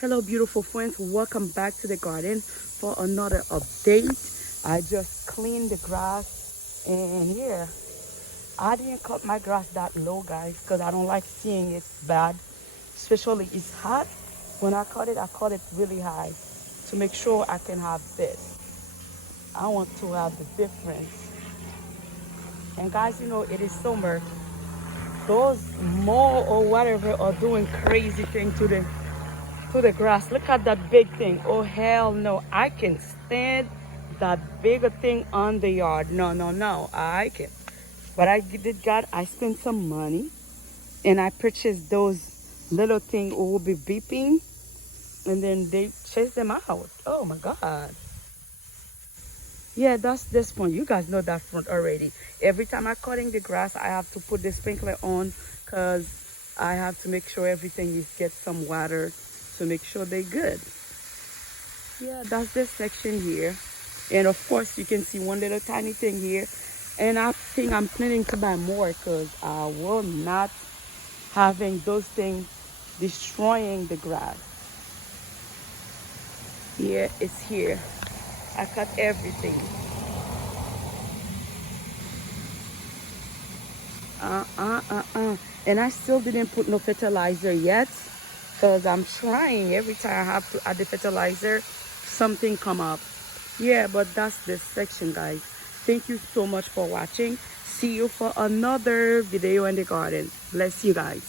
Hello beautiful friends, welcome back to the garden for another update. I just cleaned the grass, and yeah, I didn't cut my grass that low, guys, because I don't like seeing it bad, especially it's hot. When I cut it really high to make sure I can have this. I want to have the difference. And guys, it is summer. Those mole or whatever are doing crazy thing to the grass. Look at that big thing. Oh hell no, I can stand that bigger thing on the yard. No, no, no, I can. But I did got, I spent some money and I purchased those little thing who will be beeping, and then they chase them out. Oh my god. Yeah, that's this one. You guys know that front already. Every time I'm cutting the grass, I have to put the sprinkler on because I have to make sure everything is get some water to make sure they're good. Yeah, that's this section here. And of course, you can see one little tiny thing here. And I think I'm planning to buy more because I will not having those things destroying the grass. Here, it's here. I cut everything. And I still didn't put no fertilizer yet because I'm trying. Every time I have to add the fertilizer, something come up. Yeah, but that's this section, guys. Thank you so much for watching. See you for another video in the garden. Bless you guys.